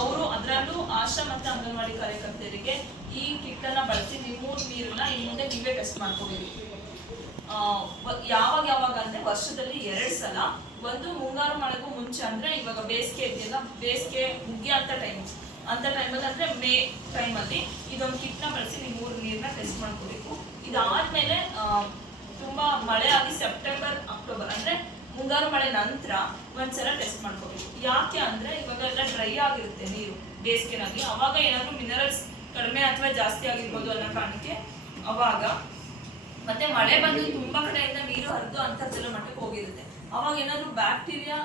ಅವರು ಅದರಲ್ಲೂ ಆಶಾ ಮತ್ತೆ ಅಂಗನವಾಡಿ ಕಾರ್ಯಕರ್ತೆಯರಿಗೆ ಈ ಕಿಟ್ ಅನ್ನ ಬಳಸಿ ಮೂರು ನೀರನ್ನ ಈ ಮುಂದೆ ನೀವೇ ಟೆಸ್ಟ್ ಮಾಡ್ಕೋಬೇಕು. ಯಾವಾಗ ಯಾವಾಗ ಅಂದ್ರೆ ವರ್ಷದಲ್ಲಿ ಎರಡ್ ಸಲ, ಒಂದು ಮುಂಗಾರು ಮಳೆಗೂ ಮುಂಚೆ ಅಂದ್ರೆ ಇವಾಗ ಬೇಸಿಗೆ ಇದೆಯಲ್ಲ, ಬೇಸಿಗೆ ಮುಗಿಯಂತ ಟೈಮ್ ಅಂತ ಟೈಮಲ್ಲಿ ಅಂದ್ರೆ ಮೇ ಟೈಮಲ್ಲಿ ಇದೊಂದು ಕಿಟ್ನ ಬಳಸಿ ನೀವು ಮೂರು ನೀರನ್ನ ಟೆಸ್ಟ್ ಮಾಡ್ಕೋಬೇಕು. ಇದಾದ್ಮೇಲೆ ತುಂಬಾ ಮಳೆ ಆಗಿ ಸೆಪ್ಟೆಂಬರ್ ಅಕ್ಟೋಬರ್ ಅಂದ್ರೆ ಮುಂಗಾರು ಮಳೆ ನಂತರ ಒಂದ್ಸಲ ಟೆಸ್ಟ್ ಮಾಡ್ಕೋಬೇಕು. ಯಾಕೆ ಅಂದ್ರೆ ಇವಾಗ ಎಲ್ಲ ಡ್ರೈ ಆಗಿರುತ್ತೆ ನೀರು ಬೇಸಿಗೆನಾಗಿ ಅವಾಗ ಏನಾದ್ರು ಮಿನರಲ್ಸ್ ಕಡಿಮೆ ಅಥವಾ ಜಾಸ್ತಿ ಆಗಿರ್ಬೋದು ಅನ್ನೋ ಕಾರಣಕ್ಕೆ ಅವಾಗ. ಮತ್ತೆ ಮಳೆ ಬಂದು ತುಂಬಾ ಕಡೆಯಿಂದ ನೀರು ಹರಿದು ಅಂತರ್ಜಲ ಮಟ್ಟಕ್ಕೆ ಹೋಗಿರುತ್ತೆ. ಅವಾಗ ಏನಾದ್ರು ಬ್ಯಾಕ್ಟೀರಿಯಾ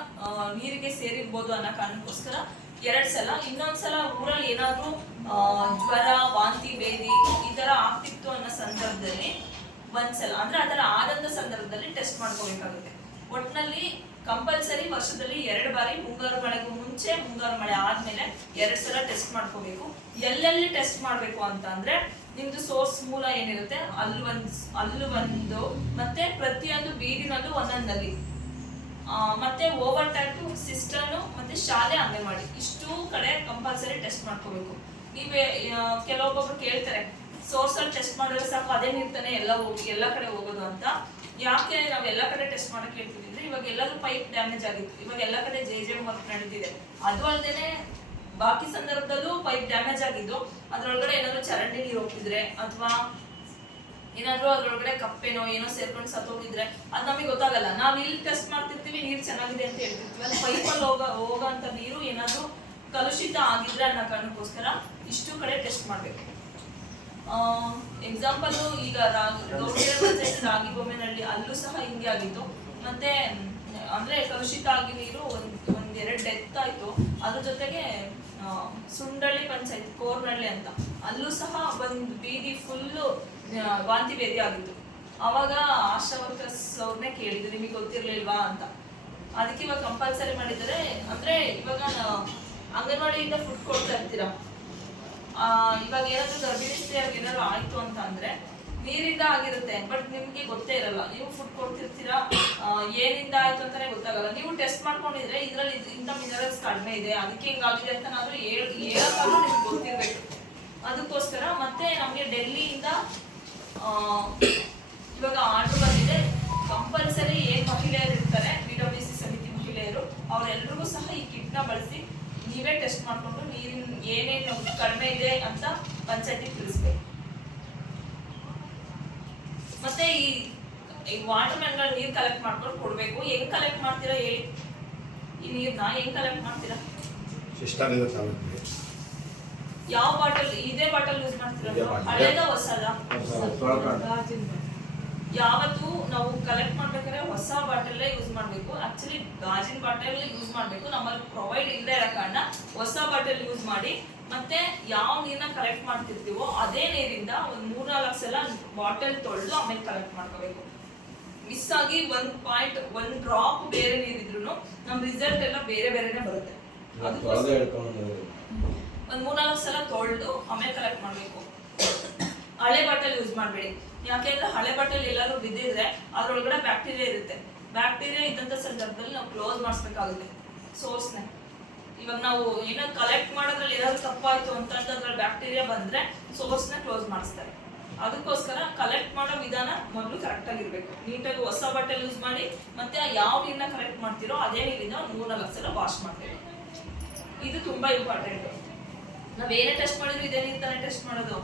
ನೀರಿಗೆ ಸೇರಿರ್ಬೋದು ಅನ್ನೋ ಕಾರಣಕ್ಕೋಸ್ಕರ ಎರಡ್ ಸಲ ಇನ್ನೊಂದ್ಸಲ ಊರಲ್ಲಿ ಏನಾದ್ರು ಆ, ಜ್ವರ ವಾಂತಿ ಬೇದಿ ಈ ತರ ಆಗ್ತಿತ್ತು ಅನ್ನೋ ಸಂದರ್ಭದಲ್ಲಿ ಒಂದ್ಸಲ ಅಂದ್ರೆ ಆತರ ಆದಂತ ಸಂದರ್ಭದಲ್ಲಿ ಟೆಸ್ಟ್ ಮಾಡ್ಕೋಬೇಕಾಗುತ್ತೆ. ಒಟ್ನಲ್ಲಿ ಕಂಪಲ್ಸರಿ ವರ್ಷದಲ್ಲಿ ಎರಡು ಬಾರಿ ಮುಂಗಾರು ಮಳೆಗೂ ಮುಂಚೆ ಮುಂಗಾರು ಮಳೆ ಆದ್ಮೇಲೆ ಎರಡು ಸಲ ಟೆಸ್ಟ್ ಮಾಡ್ಕೋಬೇಕು. ಎಲ್ಲೆಲ್ಲಿ ಟೆಸ್ಟ್ ಮಾಡಬೇಕು ಅಂತ ಅಂದ್ರೆ ನಿಮ್ದು ಸೋರ್ಸ್ ಮೂಲ ಏನಿರುತ್ತೆ? ಅಲ್ಲಿ ಒಂದ್ ಅಲ್ಲಿ ಒಂದು ಮತ್ತೆ ಪ್ರತಿಯೊಂದು ಬೀದಿನಲ್ಲೂ ಒಂದೊಂದು ನಲ್ಲಿ ಮತ್ತೆ ಓವರ್ ಟ್ಯಾಟು ಸಿಸ್ಟರ್ನು ಮತ್ತೆ ಶಾಲೆ ಅಂಗನವಾಡಿ ಇಷ್ಟು ಕಡೆ ಕಂಪಲ್ಸರಿ ಟೆಸ್ಟ್ ಮಾಡ್ಕೋಬೇಕು. ನೀವೇ ಕೆಲವೊಬ್ಬೊಬ್ರು ಕೇಳ್ತಾರೆ ಸೋರ್ಸ್ ಅಲ್ಲಿ ಟೆಸ್ಟ್ ಮಾಡಿದ್ರೆ ಸಾಕು, ಅದೇ ನಿರ್ತಾನೆ ಎಲ್ಲ ಹೋಗಿ, ಎಲ್ಲ ಕಡೆ ಹೋಗೋದು ಅಂತ. ಯಾಕೆ ನಾವು ಎಲ್ಲ ಕಡೆ ಟೆಸ್ಟ್ ಮಾಡಕ್ ಹೇಳ್ತೀವಿ ಅಂದ್ರೆ ಇವಾಗ ಎಲ್ಲರೂ ಪೈಪ್ ಡ್ಯಾಮೇಜ್ ಆಗಿತ್ತು. ಇವಾಗ ಎಲ್ಲ ಕಡೆ ಜೆ ಜೆ ವರ್ಕ್ ನಡೆದಿದೆ. ಅದು ಅಲ್ಲದೆ ಬಾಕಿ ಸಂದರ್ಭದಲ್ಲೂ ಪೈಪ್ ಡ್ಯಾಮೇಜ್ ಆಗಿದ್ದು, ಅದ್ರೊಳಗಡೆ ಏನಾದ್ರು ಚರಂಡಿ ನೀರು ಹೋಗ್ತಿದ್ರೆ ಅಥವಾ ಏನಾದ್ರೂ ಅದ್ರೊಳಗಡೆ ಕಪ್ಪೇನೋ ಏನೋ ಸೇರ್ಕೊಂಡು ಸತ್ತೋಗಿದ್ರೆ ಅದ್ ನಮಗೆ ಗೊತ್ತಾಗಲ್ಲ. ನಾವ್ ಇಲ್ಲಿ ಟೆಸ್ಟ್ ಮಾಡ್ತಿರ್ತೀವಿ, ನೀರು ಚೆನ್ನಾಗಿದೆ ಅಂತ ಹೇಳ್ತಿರ್ತೀವಿ. ಅಲ್ಲಿ ಪೈಪಲ್ಲಿ ಹೋಗ ಅಂತ ನೀರು ಏನಾದ್ರೂ ಕಲುಷಿತ ಆಗಿದ್ರೆ ಅನ್ನೋ ಕಾರಣಕ್ಕೋಸ್ಕರ ಇಷ್ಟು ಕಡೆ ಟೆಸ್ಟ್ ಮಾಡ್ಬೇಕು. ಎಕ್ಸಾಂಪಲ್ ಈಗ ರಾಗಿ ಗೌರಿಯ ಪಂಚಾಯತ್ ರಾಗಿ ಬೊಮ್ಮೆನಹಳ್ಳಿ ಅಲ್ಲೂ ಸಹ ಹಿಂಗೆ ಆಗಿತ್ತು. ಮತ್ತೆ, ಅಂದ್ರೆ ಕಲುಷಿತ ಆಗಿ ನೀರು ಒಂದ್, ಒಂದೆರಡು ಡೆತ್ ಆಯ್ತು. ಅದ್ರ ಜೊತೆಗೆ ಸುಂಡಳ್ಳಿ ಪಂಚಾಯತ್, ಕೋರ್ನಳ್ಳಿ ಅಂತ. ಅಲ್ಲೂ ಸಹ ಒಂದು ಬೀದಿ ಫುಲ್ಲು ವಾಂತಿ ಭೇದಿ ಆಗಿತ್ತು. ಅವಾಗ ಆಶಾ ವರ್ಕರ್ಸ್ ಅವ್ರನ್ನೇ ಕೇಳಿದ್ರು ನಿಮಗೆ ಗೊತ್ತಿರ್ಲಿಲ್ವಾ? ಅಂತ. ಅದಕ್ಕೆ ಇವಾಗ ಕಂಪಲ್ಸರಿ ಮಾಡಿದರೆ ಅಂದ್ರೆ ಇವಾಗ ಅಂಗನವಾಡಿಯಿಂದ ಫುಡ್ ಕೊಡ್ತಾ ಇರ್ತೀರಾ? ಇವಾಗ ಏನಾದ್ರು ಗರ್ಭಿಣಿ ಏನಾದ್ರು ಆಯ್ತು ಅಂತ ಅಂದ್ರೆ ನೀರಿಂದ ಆಗಿರುತ್ತೆ ಬಟ್ ನಿಮ್ಗೆ ಗೊತ್ತೇ ಇರಲ್ಲ. ನೀವು ಫುಡ್ ಕೊಡ್ತಿರ್ತೀರಾ? ಏನಿಂದ ಆಯ್ತು ಅಂತಾನೆ ಗೊತ್ತಾಗಲ್ಲ. ನೀವು ಟೆಸ್ಟ್ ಮಾಡ್ಕೊಂಡಿದ್ರೆ ಇದ್ರಲ್ಲಿ ಇದ್- ಇಂಥ ಮಿನರಲ್ಸ್ ಕಡಿಮೆ ಇದೆ, ಅದಕ್ಕೆ ಹಿಂಗಾಗಿದೆ ಅಂತ ನಾವು ಹೇಳಕ್ಕಾದ್ರೂ ನಿಮ್ಗೆ ಗೊತ್ತಿರ್ಬೇಕು. ಅದಕ್ಕೋಸ್ಕರ ಮತ್ತೆ ನಮ್ಗೆ ಡೆಲ್ಲಿಯಿಂದ ಇವಾಗ ಆರ್ಡರ್ ಬಂದಿದೆ. ಕಂಪಲ್ಸರಿ ಏನ್ ಮಹಿಳೆಯರು ಇರ್ತಾರೆ ಬಿ ಸಿ ಸಮಿತಿ ಮಹಿಳೆಯರು ಅವರೆಲ್ಲರಿಗೂ ಸಹ ಈ ಕಿಟ್ನ ಬಳಸಿ ನೀವೇ ಟೆಸ್ಟ್ ಮಾಡ್ಕೊಂಡು ನೀರಿನ ಏನೇನು ಕಡಿಮೆ ಇದೆ ಅಂತ ಪಂಚಾಯತಿ ತಿಳಿಸ್ಬೇಕು. ಮತ್ತೆ ಈ ಈ ವಾಟರ್ ಮ್ಯಾನ್ಗಳು ನೀರ್ ಕಲೆಕ್ಟ್ ಮಾಡ್ಕೊಂಡು ಕೊಡಬೇಕು. ಹೆಂಗ್ ಕಲೆಕ್ಟ್ ಮಾಡ್ತೀರಾ ಹೇಳಿ. ಈ ನೀರ್ನ ಹೆಂಗ್ ಕಲೆಕ್ಟ್ ಮಾಡ್ತೀರಾ? ಯಾವ ಬಾಟಲ್ ಇದೇ ಬಾಟಲ್ ಯೂಸ್ ಮಾಡ್ತೀರಾ ಹಳೆದ ಹೊಸದ? ಯಾವತ್ತು ನಾವು ಕಲೆಕ್ಟ್ ಮಾಡ್ಬೇಕಾದ್ರೆ ಹೊಸ ಬಾಟಲ್ ಯೂಸ್ ಮಾಡ್ಬೇಕು. ಆಕ್ಚುಲಿ ಗಾಜಿನ ಬಾಟಲ್ ಯೂಸ್ ಮಾಡ್ಬೇಕು. ನಮ್ಮಲ್ಲಿ ಪ್ರೊವೈಡ್ ಇಲ್ಲದೆ ಇರೋ ಕಾರಣ ಹೊಸ ಬಾಟಲ್ ಯೂಸ್ ಮಾಡಿ ಮತ್ತೆ ಯಾವ ನೀರನ್ನ ಕಲೆಕ್ಟ್ ಮಾಡ್ತಿರ್ತೀವೋ ಅದೇ ನೀರಿಂದ ಒಂದು ಮೂರ್ನಾಲ್ಕು ಸಲ ಬಾಟಲ್ ತೊಳೆದು ಆಮೇಲೆ ಕಲೆಕ್ಟ್ ಮಾಡ್ಕೋಬೇಕು. ಮಿಸ್ ಆಗಿ ಒಂದ್ ಪಾಯಿಂಟ್ ಒಂದ್ ಡ್ರಾಪ್ ಬೇರೆ ನೀರಿದ್ರು ನಮ್ ರಿಸಲ್ಟ್ ಎಲ್ಲ ಬೇರೆ ಬೇರೆನೆ ಬರುತ್ತೆ. ಒಂದ್ ಮೂರ್ನಾಲ್ಕು ಸಲ ತೊಳೆದು ಆಮೇಲೆ ಕಲೆಕ್ಟ್ ಮಾಡ್ಬೇಕು. ಹಳೆ ಬಾಟಲ್ ಯೂಸ್ ಮಾಡಬೇಡಿ. ಯಾಕೆಂದ್ರೆ ಹಳೆ ಬಟ್ಟೆಲಿ ಎಲ್ಲಾದ್ರೂ ಬಿದ್ದಿದ್ರೆ ಅದ್ರೊಳಗಡೆ ಬ್ಯಾಕ್ಟೀರಿಯಾ ಇರುತ್ತೆ. ಬ್ಯಾಕ್ಟೀರಿಯಾ ಇದ್ದಂತ ಸಂದರ್ಭದಲ್ಲಿ ನಾವು ಕ್ಲೋಸ್ ಮಾಡಿಸ್ಬೇಕಾಗುತ್ತೆ ಸೋರ್ಸ್ನೆ ಇವಾಗ ನಾವು ಏನೋ ಕಲೆಕ್ಟ್ ಮಾಡೋದ್ರಲ್ಲಿ ಏನಾದ್ರು ತಪ್ಪಾಯ್ತು ಅಂತ ಅದ್ರಲ್ಲಿ ಬ್ಯಾಕ್ಟೀರಿಯಾ ಬಂದ್ರೆ ಸೋರ್ಸ್ನ ಕ್ಲೋಸ್ ಮಾಡಿಸ್ತಾರೆ. ಅದಕ್ಕೋಸ್ಕರ ಕಲೆಕ್ಟ್ ಮಾಡೋ ವಿಧಾನ ಮೊದಲು ಕರೆಕ್ಟ್ ಆಗಿರ್ಬೇಕು. ನೀಟಾಗಿ ಹೊಸ ಬಟ್ಟೆ ಯೂಸ್ ಮಾಡಿ ಮತ್ತೆ ಯಾವ ನೀರನ್ನ ಕಲೆಕ್ಟ್ ಮಾಡ್ತಿರೋ ಅದೇ ನೀರಿಂದ ಮೂರು ಮೂರ್ನಾಲ್ಕು ಸಲ ವಾಶ್ ಮಾಡ್ಬೇಕು ಇದು ತುಂಬಾ ಇಂಪಾರ್ಟೆಂಟ್ ನಾವ್ ಏನೇ ಟೆಸ್ಟ್ ಮಾಡಿದ್ರು ಇದೇ ನೀರು ತಾನೇ ಟೆಸ್ಟ್ ಮಾಡೋದು.